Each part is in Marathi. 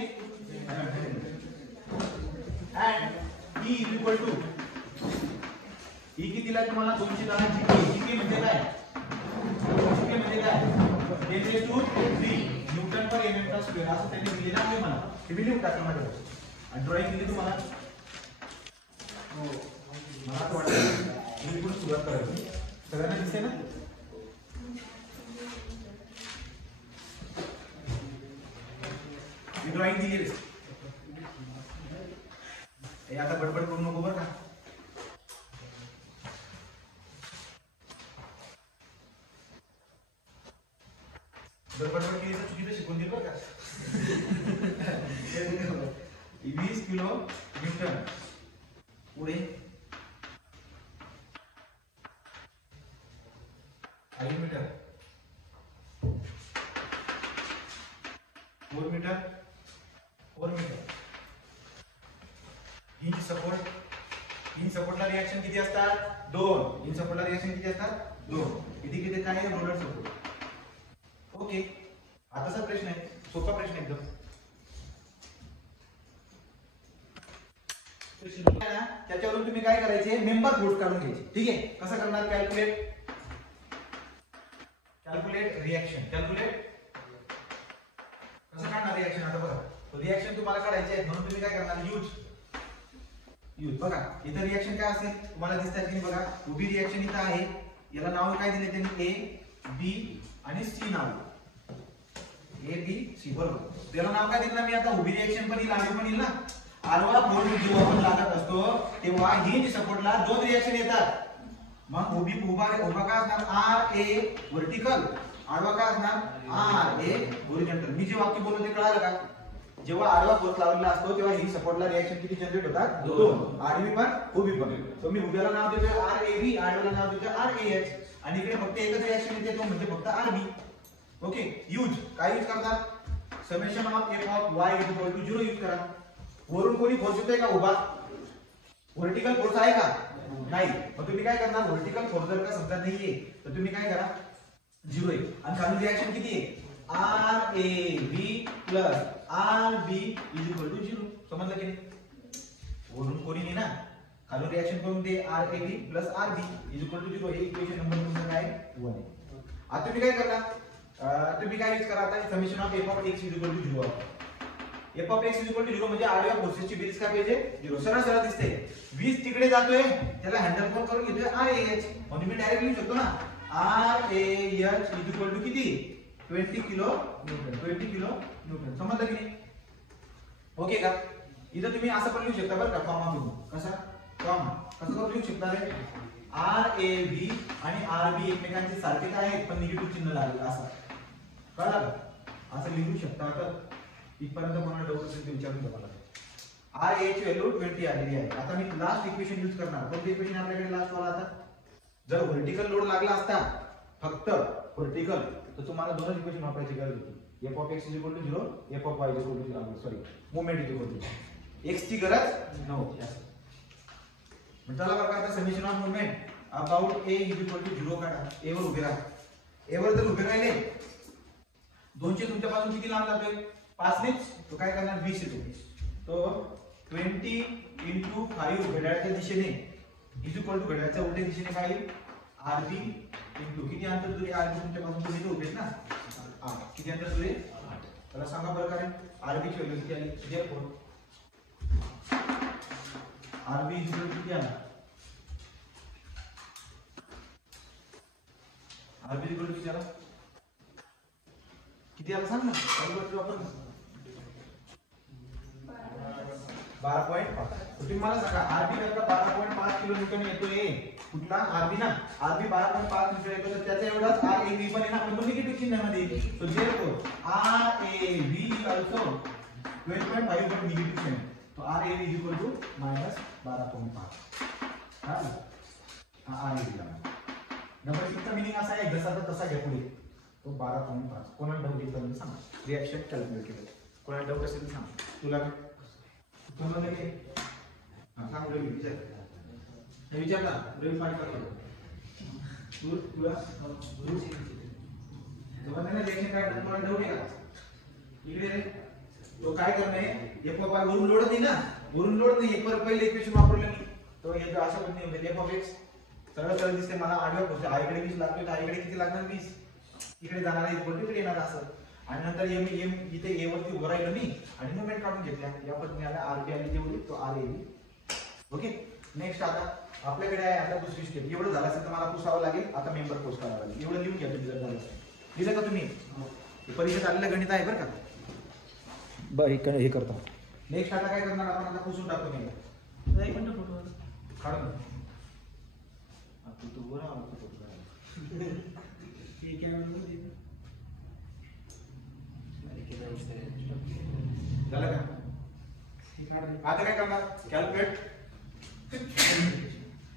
किती आहे and E is equal to E कितीला तुम्हाला 210 G म्हणजे काय G म्हणजे काय 10⁻³ न्यूटन पर mm स्क्वेअर असं त्यांनी दिलेलं आहे मला हे मी लिहून टाकलं माझ्याकडे आणि ड्रॉइंग दिली तुम्हाला हो मला असं वाटतं तुम्ही पण सुरुवात करायची सगळ्यांना दिसते ना ही ड्रॉइंग दिली रे हे आता बडबड करू नको बरं का बडबड केली तर चुकीचं शिकून देईल बरं का 20 किलो न्यूटन पुढे 5 मीटर 4 मीटर 4 मीटर हिंज सपोर्टला रिएक्शन किती असतात 2 हिंज सपोर्टला रिएक्शन किती असतात 2 किती किती काय आहे रोलर सपोर्ट ओके आताचा प्रश्न आहे सोपा प्रश्न एकदम त्याच्यावरून तुम्ही काय करायचे मेंबर फोर्स काढून घ्यायचे ठीक आहे कसं करणार कॅल्क्युलेट रिएक्शन कसं काढणार रिएक्शन आता बघा रिएक्शन तुम्हाला काढायचे आहे म्हणून तुम्ही काय करणार यूज बघा इथं रिएक्शन काय असेल तुम्हाला दिसतंय की बघा उभी रिएक्शन इथं आहे याला नाव काय दिले त्यांनी ए बी आणि C now A B C बरोबर त्याला नाव काय दिलं मी आता उभी रिएक्शन पण येईल आडवी पण येईल ना आडवा फोर्स जेव्हा आपण लागत असतो तेव्हा हिंज सपोर्टला 2 रिएक्शन येतात मग उभा काय असणार आर ए व्हर्टिकल आडवा काय असणार आर ए हॉरिझॉन्टल मी जे वाक्य बोललो ते कळालं का जेव्हा आडवा फोर्स लावलेला असतो तेव्हा ही सपोर्टला रिएक्शन किती जनरेट होतात 2 आडवी पण उभी पण तर मी उभ्याला नाव देतोय आर ए बी आडव्याला नाव देतोय आर ए एच आणि इकडे फक्त एकच रिएक्शन येते तो म्हणजे फक्त आर बी ओके यूज काय यूज करतात summation of f of y 0 use करा वरून कोणी फोर्स येतोय का उभा व्हर्टिकल फोर्स आहे का नाही मग तुम्ही काय करणार व्हर्टिकल फोर्स जर का समजा नाहीये तर तुम्ही काय करा 0 आहे आणि खाली रिएक्शन किती आहे R A B plus R B is equal to 0 समजलं की वरून कोणी नाही ना खाली रिएक्शन करून ते R A B plus R B is equal to 0 हे इक्वेशन नंबर तुमचं काय 1 आहे आता तुम्ही काय करणार तुम्ही काय यूज करा आता summation of f of x is equal to 0 f of x is equal to 0 म्हणजे आडव्या फोर्सेसची बेरीज काय पाहिजे 0 सरळ दिसते 20 तिकडे जातोय त्याला हँडल कोण करून घेतोय आर ए एच म्हणजे मी डायरेक्ट लिहू शकतो ना R A H is equal to किती 20 किलो न्यूटन समजलं की नाही ओके का इथं तुम्ही असं पण लिहू शकता बरं का कॉमा करून कॉमा कसं करून लिहू शकता रे आर ए बी आणि आर बी एकमेकांचे सारखेच आहेत पण निगेटिव्ह चिन्ह लागलं असं कळलं असं लिहू शकता तर इथपर्यंत कोणाला डाऊट असेल ते विचारून घ्या मला आर ए ची व्हॅल्यू 20 आलेली आहे आता मी लास्ट इक्वेशन यूज करणार कोणती इक्वेशन आपल्याकडे लास्ट वाला आता जर व्हर्टिकल लोड लागला असता फक्त व्हर्टिकल तर तुम्हाला दोनच इक्वेशन वापरायची गरज होती f of x 0 f of y 0 sorry moment is equal to x ची गरज नव्हती असं म्हणजे चला बघा आता summation of moment about a is equal to 0 काढा a वर उभे राहा a वर जर उभे राहिले 200 तुमच्यापासून किती लांब जातोय 5 ने तो काय करणार 20 येतो तो 20 into 5 घड्याळाच्या दिशेने इज इक्वल टू घड्याळाच्या उलट्या दिशेने काय येईल rb into किती अंतर दूर आहे rb तुमच्यापासून तुम्ही इथे उभे ना 8 किती अंतर दूर आहे 8 त्याला सांगा बरं काय rb ची व्हॅल्यू किती आली therefore rb is equal to किती आला rb इज इक्वल टू किती आला किती आला सांग ना कॅल्क्युलेटर वापर 12.5 तुम्ही मला सांगा आरबी जर का 12.5 किलो न्यूटन येतोय कुठला आरबी ना आरबी 12.5 न्यूटन येतो तर त्याचा एवढाच आर ए बी पण आहे ना पण तो निगेटिव्ह चिन्हामध्ये so therefore R A B is also 12.5 but negative चिन्ह तो R A B is equal to -12.5 हा आर ए बी नंबर 6 चा मीनिंग असा आहे जसा तसा घ्या पुढे तो 12.5 कोणाला डाऊट येईल तर सांग रिएक्शन कॅल्क्युलेट केलं कोणाला डाऊट असेल तर सांग तुला तुम्हाला काय सांग रवी विचार ना रवी पाठ करतो तुला तुम्हाला ना रिएक्शन काय तुम्हाला डाऊट आहे का इकडे रे तो काय करणार आहे f ऑफ y वरून लोड नाही ना, वरून लोड नाही, एक वर पहिले इक्वेशन वापरलं मी तो हे अशा पद्धतीने f ऑफ x सरळ सरळ दिसते मला आडव्या पोझिशन आ इकडे 20 लागतोय तर इकडे किती लागणार 20, इकडे जाणार आहे इक्वल टू इकडे येणार असं, आणि नंतर m इथे a वरती उभं राहिलं मी आणि मोमेंट काढून घेतल्या या पद्धतीने आला rb आणि जेवढी तो r ओके. नेक्स्ट आता आपल्याकडे आहे आता दुसरी स्टेप. एवढं झालं असेल तर मला पुसावं लागेल, आता मेंबर पोस्ट करावं लागेल. एवढं लिहून घ्या तुम्ही जर झालं लिहिलं का तुम्ही, परीक्षेत आलेलं गणित आहे बरं का. बरं हे करतो. नेक्स्ट आता काय करणार आपण, आता पुसून टाकतो मी एक मिनिट फोटो काढून तू बरं आवडतो फोटो ठीक आहे झालं का. आता काय करणार कॅल्क्युलेट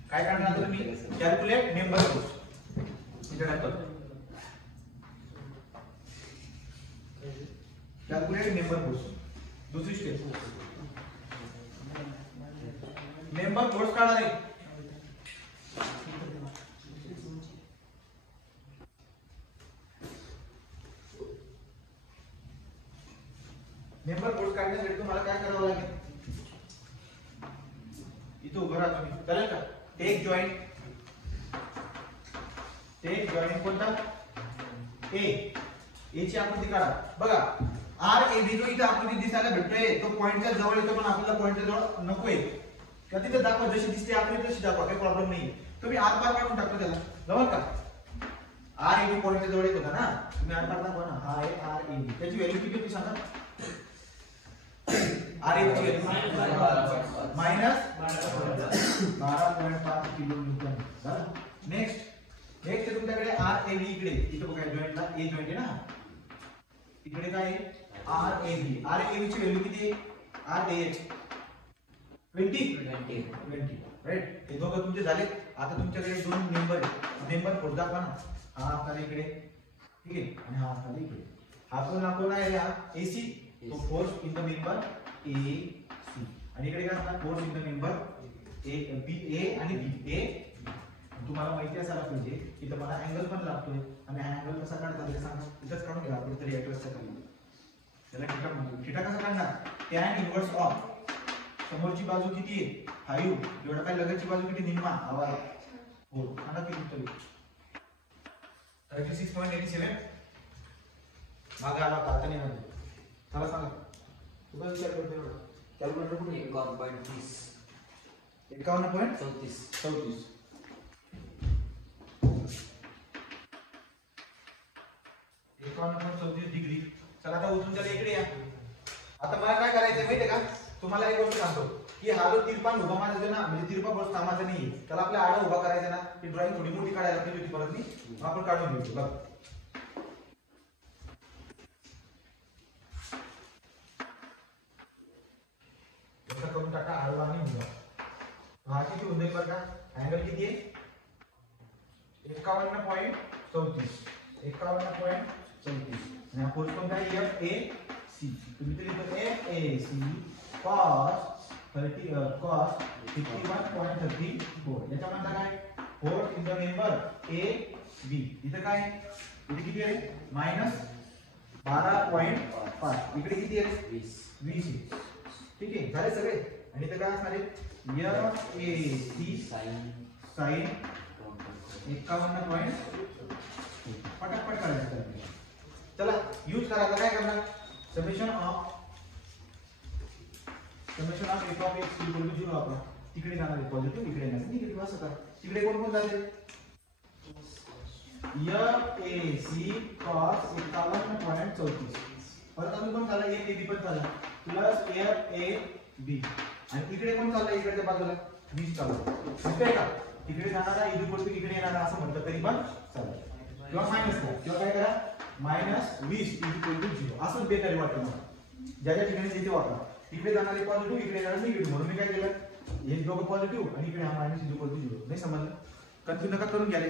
काय करणार तुम्ही calculate member force calculate member force दुसरी स्टेप मेंबर फोर्स काढा रे. मेंबर फोर्स काढण्यासाठी तुम्हाला काय करावं लागेल, इथं उभं राहा तुम्ही चालेल का. टेक जॉइंट कोणता ए ची आकृती काढा. बघा आर ए बी जो इथे आकृती दिसायला भेटतोय तो पॉइंटच्या जवळ येतो, पण आपल्याला पॉइंटच्या जवळ नकोय का, तिथे दाखवा जशी दिसते आकृती तशी दाखवा, काही प्रॉब्लेम नाही. तुम्ही आर पार काढून टाकतो त्याला जवळ का. आर ए बी पॉइंटच्या जवळ येत होता ना, तुम्ही आर पार दाखवा ना. हा आहे आर ए बी, त्याची व्हॅल्यू किती होती सांगा. आर ए ची व्हॅल्यू मायनस 12.5 किलोन्यूटन झालं. नेक्स्ट तुमच्याकडे आर ए बी इकडे इथे बघा जॉइंटला ए जॉइंट आहे ना, इकडे काय आहे R A B. R A बी ची व्हॅल्यू किती आहे, आर ए एच 20 राईट. हे दोघं तुमचे झाले. आता तुमच्याकडे दोन मेंबर आहे, मेंबर फोर्स दाखवा ना. हा असणार इकडे ठीक आहे, आणि हा असणार इकडे. हा कोण आहे हा एसी, तो force in the member A C, आणि इकडे काय असणार force in the member A B A आणि बी ए. तुम्हाला माहिती असायला पाहिजे इथं मला अँगल पण लागतोय, आणि हा अँगल कसा काढता ते सांगा. इथंच काढून घ्या आपण तरी ऍड्रेसचा खाली. त्याला थिटा म्हणतो. थिटा कसा काढणार, टॅन इनव्हर्स ऑफ समोरची बाजू किती आहे 5 एवढा, काय लगतची बाजू किती निम्मा आवाज हो सांगा किती तरी 36.87 मागे आला होता आता नाही म्हणते. चला सांगा तुम्हाला विचार करतो एवढा कॅल्क्युलेटर कुठे 51.30 51.34 51.34 डिग्री. चला आता उचलून त्याला इकडे या. आता मला काय करायचं माहितीये का, तुम्हाला एक गोष्ट सांगतो की हा जो तिरपान उभा मारायचा ना, म्हणजे तिरपा बस कामाचा नाहीये, त्याला आपल्या आडा उभा करायचा ना. ती ड्रॉइंग थोडी मोठी काढायला लागते होती परत नाही, आपण काढून घेऊ. बघ असं करून टाका आडवा आणि उभा. हा किती होऊन बरं का, अँगल किती आहे 51.34 आणि हा फोर्स कोणता आहे एफ ए सी. तुम्ही ते लिहितो एफ ए सी cos 51.34. याच्या म्हणजे काय force in the member A B. इथे काय इथे किती आहे मायनस 12.5, इकडे किती आहे 20 ठीक आहे. झाले सगळे. आणि इथे काय असणार आहे एफ ए सी साइन 51. पटापट करायचं. चला यूज करायला काय करणार, summation of f of x equal to 0 आपला. तिकडे जाणार आहे पॉझिटिव्ह, इकडे येणार निगेटिव्ह. असं करा. तिकडे कोण जाते f a c cos 51.34. परत अजून पण झाला a b पण झाला प्लस f a b. आणि इकडे कोण चाललंय इकडच्या बाजूला 20 चालू दिसतंय का. तिकडे जाणारा इक्वल टू इकडे येणारा असं म्हटलं तरी पण चालेल, किंवा मायनस करा, किंवा काय करा -20 इक्वल टू 0 असं बेतरी वाटतं मला. ज्या ठिकाणी जिथे वापरा तिकडे जाणारे पॉझिटिव्ह, इकडे जाणारे निगेटिव्ह, म्हणून मी काय केलं हे दोघं पॉझिटिव्ह आणि इकडे हा मायनस इक्वल टू 0. नाही समजलं, कन्फ्युज नका करून घ्याले.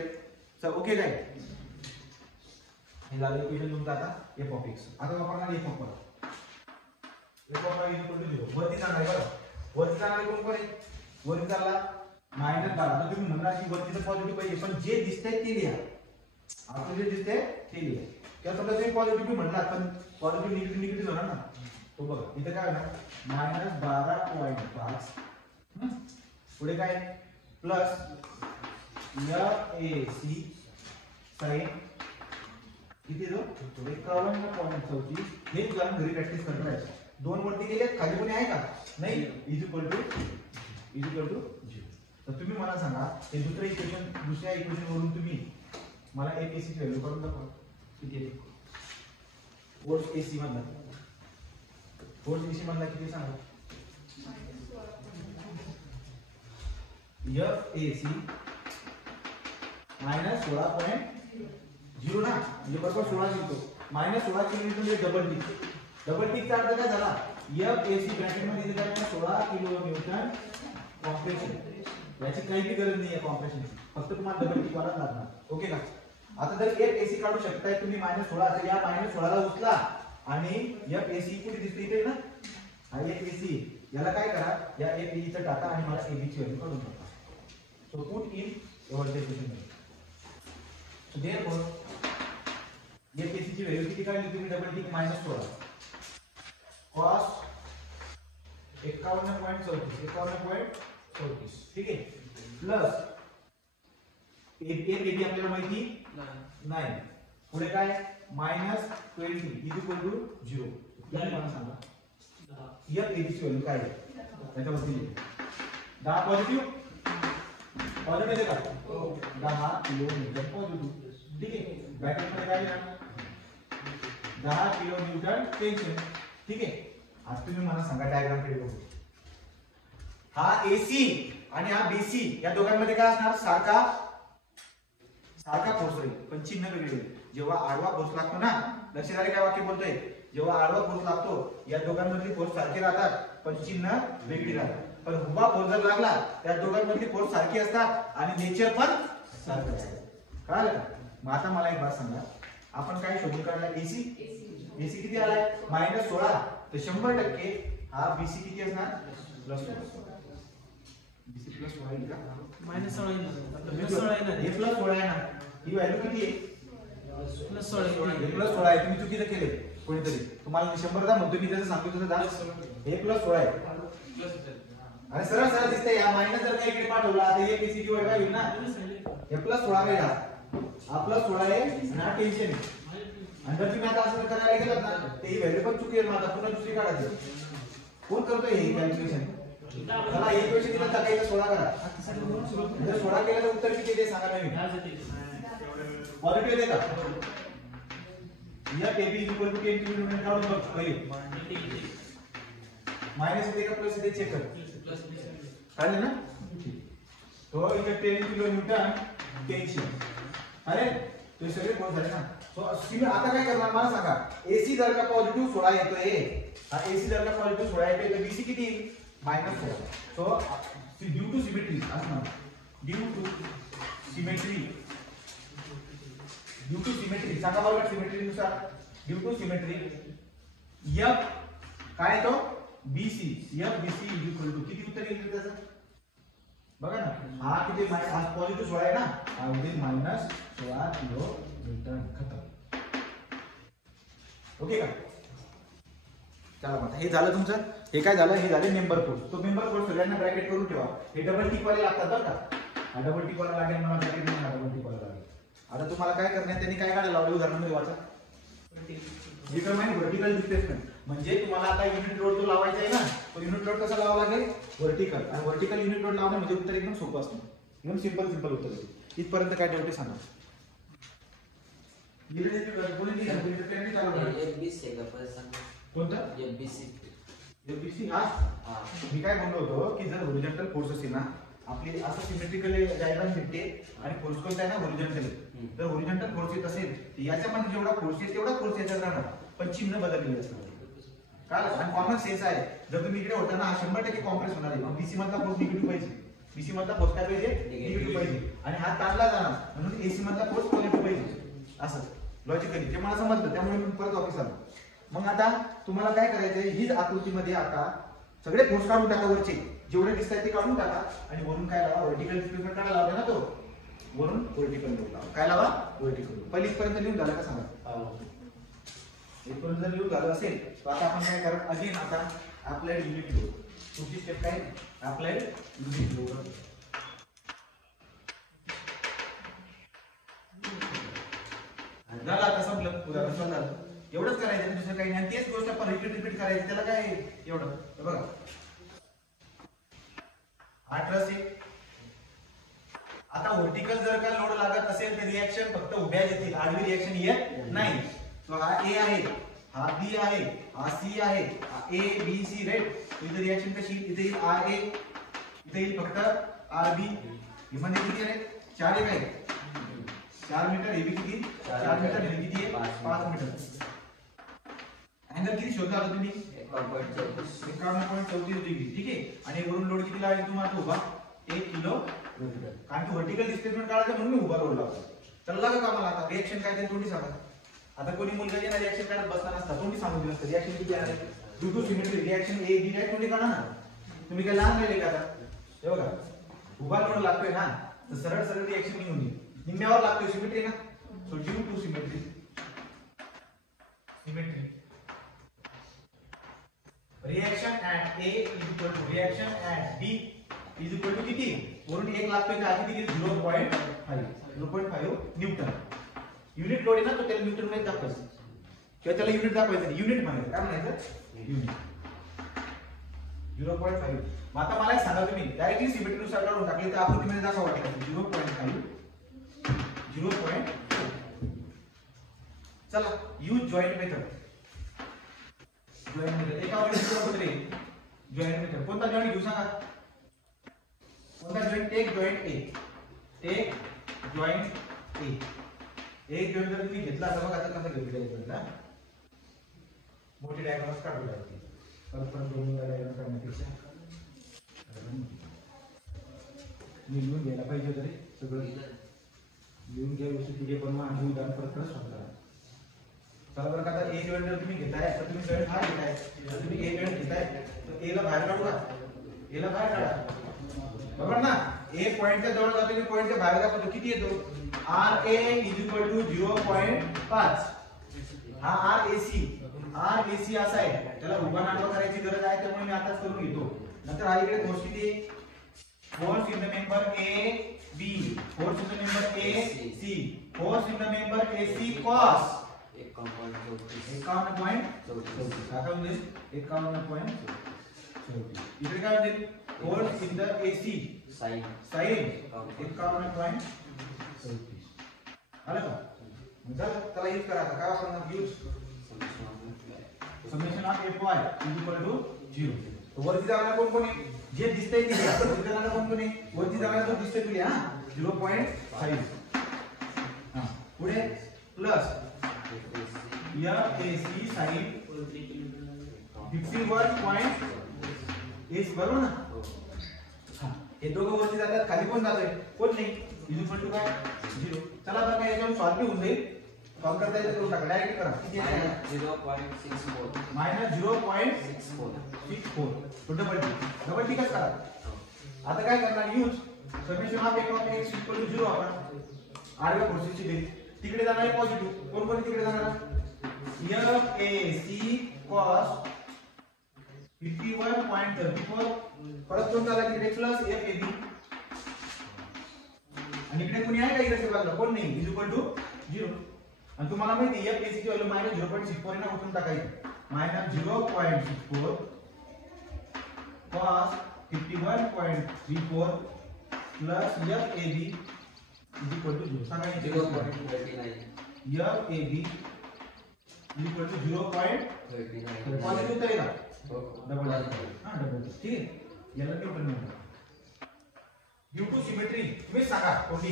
चल ओके काय हे झालं इक्वेशन तुमचं. आता f ऑफ x आता वापरणार f of y equal to 0. वरती जाणार बरं, वरती जाणारे कोण कोण आहे, वरती चालला -12. आता तुम्ही म्हणणार की वरतीचं पॉझिटिव्ह पाहिजे, पण जे दिसतंय ते लिहा. आता जे दिसतंय ते लिहा. किंवा समजा तुम्ही पॉझिटिव्ह म्हणला पण पॉझिटिव्ह निगेटिव्ह होणार ना, तो बघा इथे काय होणार -12.5 पुढे काय प्लस FAC साइन किती जो 51.34 हे तुला घरी प्रॅक्टिस करणार आहे. 2 वरती गेले खाली कोणी आहे का नाही इक्वल टू 0. तर तुम्ही मला सांगा हे दुसऱ्या इक्वेशन वरून तुम्ही मला FAC ची व्हॅल्यू काढून दाखवा किती आहे. फोर्स AC मधला किती सांगा FAC -16.0 ना म्हणजे बरोबर 16 लिहितो -16 किलो म्हणजे डबल टिकचा अर्थ काय झाला FAC ब्रॅकेट मध्ये दिलेला आहे 16 किलो न्यूटन कॉम्प्रेशन. याची काही गरज नाही आहे कॉम्प्रेशनची, फक्त तुम्हाला डबल टिक वाला लागणार. ओके का. आता जर FAC काढू शकताय तुम्ही -16 तर या -16 ला उचला आणि FAC कुठे दिसते इथे ना हा FAC याला काय करा या FAC चा टाका आणि मला AB ची व्हॅल्यू काढून टाका. So put in over the equation. So therefore FAC ची व्हॅल्यू किती काढली तुम्ही डबल टिक -16 cos 51.34 ठीक आहे प्लस AB आपल्याला माहिती नाही पुढे काय -20 इक्वल टू 0. मला सांगा FAC ची व्हॅल्यू काय आहे त्याच्यावरती 10 पॉझिटिव्ह आहे का 10 किलो न्यूटन पॉझिटिव्ह ठीक आहे. ब्रॅकेट मध्ये काय लिहा 10 किलो न्यूटन टेन्शन ठीक आहे. आज तुम्ही मला सांगा डायग्राम कडे बघू. हा AC आणि हा BC या दोघांमध्ये काय असणार सारखा फोर्स राहील पण चिन्ह वेगळे. जेव्हा आडवा फोर्स लागतो ना लक्षात आले काय वाक्य बोलतोय जेव्हा आडवा फोर्स लागतो या दोघांमधले फोर्स सारखे राहतात पण चिन्ह वेगळी राहतात. पण उभा फोर्स जर लागला त्या दोघांमधले फोर्स सारखे असतात आणि नेचर पण सारखं असतं. कळलं का. मग आता मला एक बात सांगा आपण काय शोधून काढला AC किती आलाय -16 तर 100% हा BC किती असणार +16 BC +16 आहे का -16 आहे ना ही व्हॅल्यू किती आहे +16 आहे. तुम्ही चुकीचं केले कोणीतरी तुम्हाला 100 दा म्हणतो मी जसं सांगतो तसं दा हे +16 आहे आणि सरळ दिसतंय या मायनस जर काही इकडे पाठवला तर हे BC ची व्हॅल्यू काय होईल ना हे +16 आहे हा +16 आहे आणि हा टेन्शन आहे. आणि जर तुम्ही आता असं करायला गेलात ना ते ही व्हॅल्यू पण चुकी आहे. आता पुन्हा दुसरी काढायची कोण करतोय हे कॅल्क्युलेशन चला एक क्वेश्चन दिला टाकायचं 16 करा जर 16 केलं तर उत्तर किती येते सांगा नवीन पॉझिटिव्ह येते का या AB equal to 10 kilo newton काढून बघ पहिले मायनस येते का प्लस येते चेक कर कळलं ना. तो इथे 10 किलो न्यूटन टेन्शन अरे तो सगळे फोर्स झाले ना. सो आता काय करणार मला सांगा AC जर का पॉझिटिव्ह 16 येतोय हा AC जर का पॉझिटिव्ह 16 येतोय तर BC किती -16. सो ड्यू टू सिमेट्री असणार ड्यू टू सिमेट्री सांगा बरोबर सिमेट्री नुसार ड्यू टू सिमेट्री F काय तो BC FBC इक्वल टू किती उत्तर येईल त्याचं बघा ना हा किती हा पॉझिटिव्ह 16 आहे ना हा होईल -16 किलो न्यूटन खतम. ओके का. चला मग हे झालं तुमचं हे काय झालं हे झाले मेंबर फोर्स. तो मेंबर फोर्स सगळ्यांना ब्रॅकेट करून ठेवा. हे डबल टिक वाले लागतात बरं का हा डबल टिक वाला लागेल मला ब्रॅकेट मध्ये डबल टिक वाला लागेल. आता तुम्हाला काय करण्यात त्यांनी काय काढायला लावलं उदाहरणामध्ये वाचा डिटरमाइन व्हर्टिकल डिस्प्लेसमेंट म्हणजे तुम्हाला आता युनिट लोड जो लावायचा आहे ना तो युनिट लोड कसा लावावा लागेल व्हर्टिकल आणि व्हर्टिकल युनिट लोड लावणे म्हणजे उत्तर एकदम सोपं असतं एकदम सिंपल उत्तर आहे. इथपर्यंत काय डाऊट आहे सांगा. FBC हा मी काय म्हणलो होतो की जर हॉरिझॉन्टल फोर्स असेल ना आपली असं सिमेट्रिकल डायग्राम भेटते आणि फोर्स कोणता आहे ना हॉरिझॉन्टल जर हॉरिझॉन्टल फोर्स येत असेल तर याच्यामध्ये जेवढा फोर्स आहे तेवढा फोर्स याच्यात राहणार पण चिन्ह बदललेलं असणार. काय आणि कॉमन सेन्स आहे जर तुम्ही इकडे होता ना 100% कॉम्प्रेस होणार आहे. BC मधला फोर्स निगेटिव्ह पाहिजे BC मधला फोर्स काय पाहिजे निगेटिव्ह पाहिजे आणि हा ताणला जाणार म्हणून AC मधला फोर्स पॉझिटिव्ह पाहिजे असं लॉजिकली ते मला समजलं त्यामुळे मी परत ऑफिस आलो. मग आता तुम्हाला काय करायचंय हीच आकृतीमध्ये आता सगळे फोर्स काढून टाका वरचे जेवढे दिसतात ते काढून टाका आणि वरून काय लावा व्हर्टिकल डिस्प्लेसमेंट काढायला लावला ना तो वरून व्हर्टिकल लोड लावा काय लावा व्हर्टिकल लोड. पहिलीच पर्यंत लिहून झालं का सांगा इथपर्यंत जर लिहून झालं असेल तर आता आपण काय करत अगेन आता अप्लाइड युनिट लोड. पुढची स्टेप काय अप्लाइड युनिट लोड. झालं आता संपलं उदाहरण झालं. एवढंच करायचं दुसरं काही नाही. तेच गोष्ट आपण रिपीट करायची त्याला काय एवढं. बघा 18 से आता व्हर्टिकल जर का लोड लागत असेल तर रिएक्शन फक्त उभ्या येतील, आडवी रिएक्शन येत नाही. तो हा ए आहे, हा बी आहे, हा सी आहे, हा ए बी सी राईट. इथे रिएक्शन कशी इथे येईल आर ए, इथे येईल फक्त आर बी. मध्ये किती आहे 4 एक आहे 4 मीटर. हे बी किती 4 मीटर, हे किती आहे 5 मीटर. अँगल किती शोधला होता तुम्ही 51.34 डिग्री. ठीक आहे. आणि वरून लोड किती लागेल तुम्हाला उभा 1 किलो. कारण की व्हर्टिकल डिस्प्लेसमेंट काढायचं म्हणून मी उभा रोड लावतो. तर लागा का मला आता रिएक्शन काय ते तोंडी सांगा. आता कोणी मुलगा जे ना रिएक्शन काढत बसला नसता तोंडी सांगू दिलं असतं रिएक्शन किती आहे. Due to symmetry reaction A B काय तोंडी काढा ना. तुम्ही काय लहान राहिले का आता. हे बघा उभा लोड लागतोय ना तर सरळ सरळ रिएक्शन निघून येईल. निम्म्यावर लागतोय सिमेट्री ना. So due to symmetry reaction at A is equal to reaction at B is equal to किती वरून 1 लागतोय का किती किती 0.5 न्यूटन. युनिट लोड आहे ना तो त्याला न्यूटन मध्ये दाखवायचं किंवा त्याला युनिट दाखवायचं. युनिट म्हणायचं काय म्हणायचं युनिट 0.5. मग आता मला एक सांगा तुम्ही डायरेक्टली सिमेट्री नुसार काढून टाकले तर आकृतीमध्ये दाखवा वाटतं 0.5. चला use joint method. Joint method एका पद्धतीने जॉइंट मेथड. कोणता जॉइंट घेऊ सांगा. कोणता जॉइंट. टेक जॉइंट ए. टेक जॉइंट ए. एक जॉइंट जर तुम्ही घेतला तर बघा आता कसं घेतलं आहे. मोठी डायग्राम्स काढू लागते. परत दोन डायग्राम काढण्यापेक्षा मी लिहून घ्यायला पाहिजे तरी सगळं लिहून घ्या व्यवस्थित तिथे पण मग उदाहरण परत सांगता. चला बरं का आता ए जॉइंट जर तुम्ही घेताय तर तुम्ही जॉइंट हा घेताय तर तुम्ही ए जॉइंट घेताय तर ए ला बाहेर काढू का. ए ला बाहेर काढा बरोबर ना. ए पॉइंटच्या जवळ जातो की पॉइंटच्या बाहेर जातो किती येतो R A is equal to 0.5. हा आर ए सी असा आहे. त्याला उभा नाटक करायची गरज आहे त्यामुळे मी आताच करून घेतो. नंतर हा इकडे फोर्स किती force in the member A B, force in the member A C, force in the member A C cos 51.34. इकडे काय होईल force in the AC sine 51.34. आलं का. चला त्याला यूज करा. आता काय वापरणार use summation of fy is equal to 0. वरती जाणारा कोण कोण आहे जे दिसतंय ते घ्या. वरती जाणारा कोण कोण आहे वरती जाणारा जो दिसतोय तुला हा 0.5. हां पुढे प्लस FAC sin 51.8 बरोबर ना. हे दोघं वरती जातात खाली कोण जातोय कोण नाही. इज इक्वल टू काय 0. चला बरं काय याच्यावर सॉल्व होऊन जाईल. सॉल्व करता येतं करून टाका डायरेक्ट करा. किती आहे 0.64 मायनस 0.64. तो डबल टी कस करा. आता काय करणार use summation of x equal to 0. आपण आडव्या फोर्सेसची बेरीज तिकडे जाणार आहे पॉझिटिव्ह. कोण कोण तिकडे जाणार FAC cos 51.34. परत कोण झाला तिकडे प्लस FAB. आणि इकडे कोणी आहे का इकडे बाजूला कोण नाही इज इक्वल टू 0. आणि तुम्हाला माहिती आहे FAC ची व्हॅल्यू मायनस 0.64 ने उठून टाकायची. Minus 0.64 cos 51.34 plus FAB is equal to 0. सांगा 0.39. FAB equal to 0.39. पॉझिटिव्ह तर येणार डबल हां डबल. ठीक आहे याला न्यूटन म्हणतात. ड्यू टू सिमेट्री तुम्ही सांगा कोणती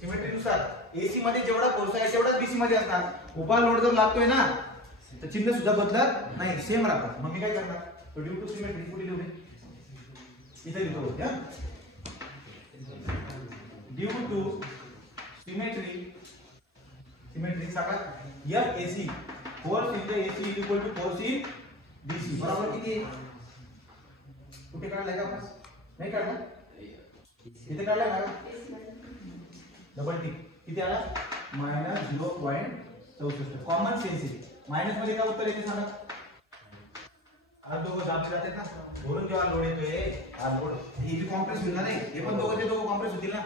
सिमेट्री नुसार एसी मध्ये जेवढा फोर्स आहे तेवढाच बीसी मध्ये असणार. उभा लोड जर लागतोय ना तर चिन्ह सुद्धा बदलत नाही सेम राहतात. मग मी काय करणार तो ड्यू टू सिमेट्री कुठे लिहू दे इथे लिहितो होते. ड्यू टू सिमेट्री सांगा FAC force in the AC is equal to force in BC बरोबर किती आहे. कुठे काढलाय का आपण नाही काढला इथे काढलाय ना डबल टी किती आला मायनस 0.64. कॉमन सेन्स आहे मायनस मध्ये काय उत्तर येते सांगा? आज दोघं दाबले जातात ना, वरून जेव्हा लोड येतोय हा लोड हे बी कॉम्प्रेस होईल ना, नाही हे पण दोघं कॉम्प्रेस होतील ना,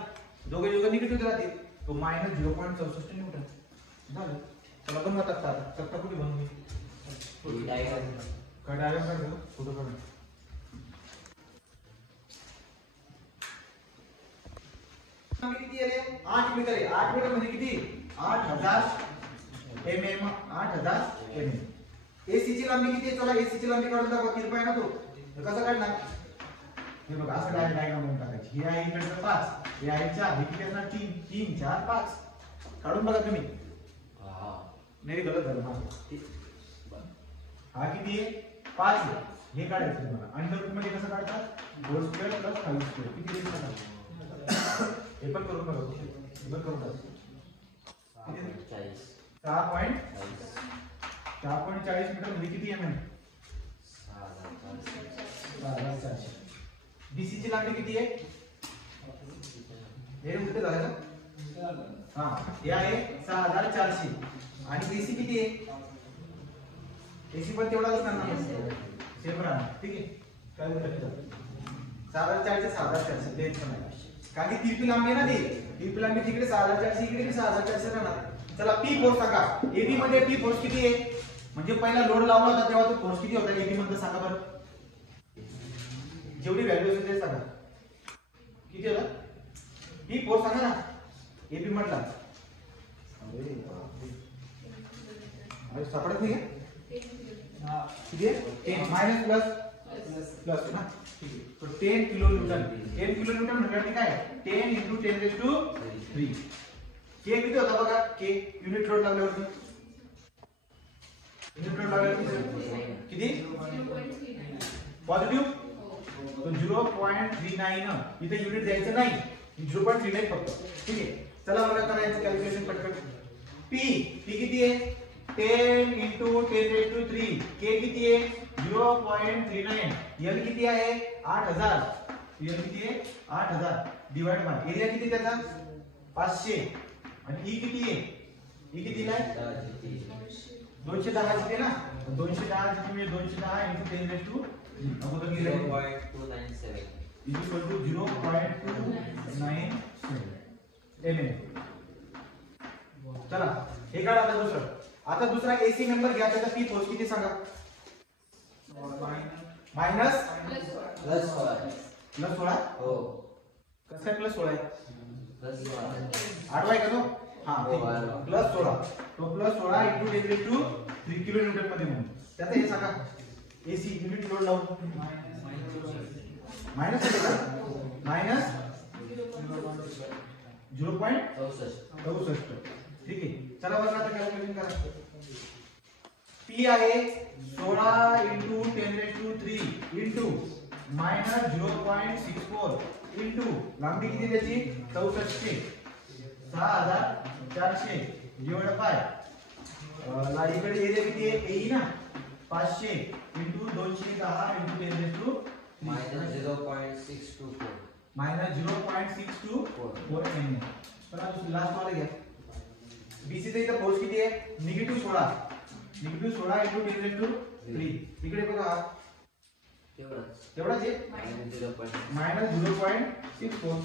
दोघे निगेटिव्ह राहतील, तो मायनस 0.64 न्यूटन झालं. चला बनवा तक्ता. आता तक्ता कुठे बनवू? काय डायग्राम काढ, फोटो काढ. किती आहे रे? 8 मीटर आहे. 8 मीटर म्हणजे किती? 8000 mm. 8000 mm. एसी ची लांबी किती आहे? चला एसी ची लांबी काढून दाखवा. किती पाहिजे ना तो? तर कसं काढणार? हे बघा असं डायग्राम बनवून टाकायची. हे आहे इकडचं 5, हे आहे 4, हे किती असणार? 3 3 4 5. काढून बघा तुम्ही. नाही गलत झालं माझं. हा किती आहे? 5 आहे. हे काढायचं तुम्हाला. अंडर रूट मध्ये कसं काढतात? 2 स्क्वेअर प्लस 5 स्क्वेअर. किती येईल सांगा? हे पण करून बघा. हे पण करून बघा. 4.40 मीटर म्हणजे किती mm? 6400. बीसी ची लांबी किती आहे? हे उलट झालं ना? हा हे आहे 6400 आणि एसी किती आहे? एसी पण तेवढाच असणार ना, सेम राहणार. ठीक आहे, काय उलट 6400 6400 तेच पण आहे, कारण की तिरपी लांबी आहे ना, ती तिरपी लांबी तिकडे 6400 इकडे 6400 राहणार. चला पी फोर्स सांगा. एबी मध्ये पी फोर्स किती आहे? म्हणजे पहिला लोड लावला होता तेव्हा तो फोर्स किती होता एबी मध्ये सांगा बरं. जेवढी व्हॅल्यू असेल ते सांगा. किती होता पी फोर्स सांगा ना एबी म्हटला. अरे सापडत नाही आहे. किती आहे? 10 मायनस प्लस प्लस ना. ठीक आहे, तो 10 किलो न्यूटन. 10 किलो न्यूटन म्हणजे काय? 10 × 10⁻³ के किती होता बघा? के युनिट लोड लागल्यावरती किती? पॉझिटिव्ह तो 0.39. इथे युनिट द्यायचं नाही, 0.39 फक्त. ठीक आहे, चला बघा करायचं कॅल्क्युलेशन पटकन. पी किती आहे? 10 × 10⁻³ के किती आहे? 0.39. एल किती आहे? 8000. एल किती आहे? 8000 डिवाइड बाय एरिया किती त्याचा? 500. आणि ई किती आहे? ई किती आहे? 210 जिथे ना, 210 जिथे म्हणजे 210 × 10⁻³ अगोदर लिहिले 0.297 mm. चला हे काढा आता दुसरं. आता दुसरा एसी मेंबर घ्या. त्याचा पी फोर्स किती सांगा? Minus plus 16. हो, कसं काय प्लस 16 आहे? आठवा आहे का तो? हा प्लस 16. तो प्लस 16 × 10⁻³ किलो न्यूटन मध्ये म्हणून त्याचा हे सांगा. एसी युनिट लोड लावून मायनस मायनस 0.64. ठीक आहे, चला बघा आता कॅल्क्युलेशन करा. पी आहे 16 × 10⁻³ इंटू मायनस 0.64 इंटू लांबी किती त्याची? 6400 6400 डिवाइड बाय इकडे एरिया किती आहे? एई ना 500 इंटू 210 × 10⁻³ -0.624 mm. चला लास्ट वाला घ्या. बीसी चा इथे फोर्स किती आहे? -16 × 10⁻³ इकडे बघा तेवढाच आहे -0.64.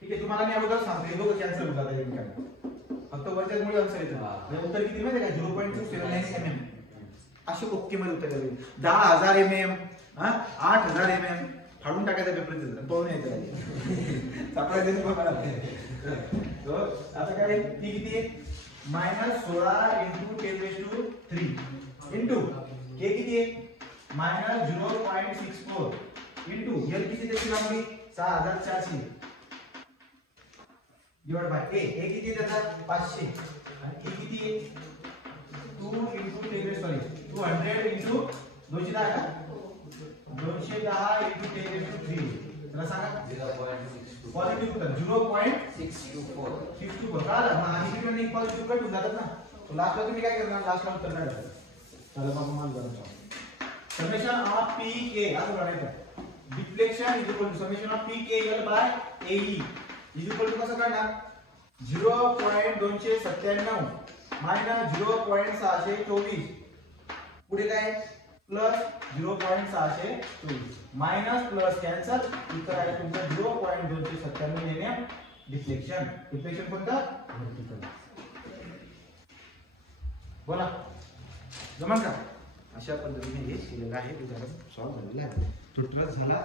ठीक आहे, तुम्हाला मी अगोदर सांगतो हे दोघं कॅन्सल होतात एकमेकांना, फक्त वरच्याच मुळे आन्सर येतं. उत्तर किती माहिती आहे का? 0.279 mm. असे ओके मध्ये उत्तर द्यावे. 10,000 mm, 8,000 mm फाडून टाकायचा पेपर पळून यायचं सापडायचं नाही बघा. आता काय ती किती आहे? -16 × 10⁻³ इंटू के किती आहे? -0.64 इंटू एल किती त्याची लांबी? 6400 डिवाइड बाय ए किती त्याचा? 500 आणि ए किती आहे? 200 × 210 का? 210 × 10⁻³ त्याला सांगा. पॉझिटिव्ह उत्तर 0.624 का? आणि इकडे पॉझिटिव्ह कट होऊन जातात ना. तो लास्टला तुम्ही काय करणार? लास्टला उत्तर काढायचं. चला मग मला जरा समेशन ऑफ पी के असं काढायचं. Deflection summation of P K L by AE कसं काढणार? 0.297 - 0.624 पुढे काय प्लस 0.624 मायनस प्लस कॅन्सल, इतर आहे तुमचं 0.297 mm डिफ्लेक्शन. डिफ्लेक्शन कोणतं? बोला जमन का? अशा पद्धतीने हे केलेलं आहे, सॉल्व्ह झालेलं आहे. तुटवडा झाला